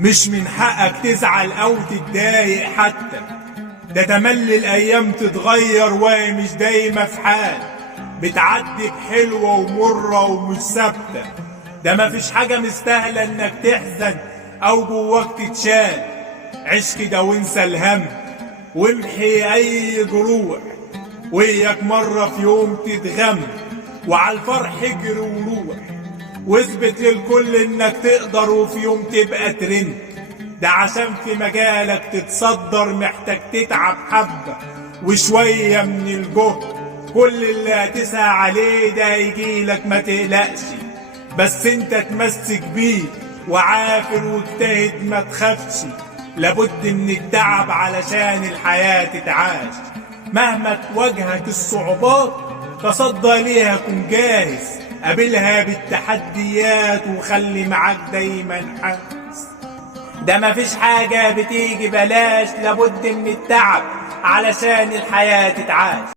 مش من حقك تزعل او تتضايق حتى، ده تملي الايام تتغير وهي مش دايما في حال، بتعدي بحلوة ومرة ومش ثابتة. ده مفيش حاجة مستاهلة انك تحزن او جواك تتشال. عيش كده وانسى الهم وامحي اي جروح، وياك مرة في يوم تتغم وعلى الفرح اجري وروح، واثبت للكل انك تقدر وفي يوم تبقى ترند. ده عشان في مجالك تتصدر محتاج تتعب حبة وشوية من الجهد. كل اللي هتسعى عليه ده هيجيلك ما تقلقش، بس انت تمسك بيه وعافر واجتهد ما تخافش. لابد من التعب علشان الحياة تتعاش. مهما تواجهك الصعوبات تصدى ليها، كن جاهز قابلها بالتحديات وخلي معاك دايما حافز. ده مفيش حاجة بتيجي بلاش، لابد من التعب علشان الحياة تتعاش.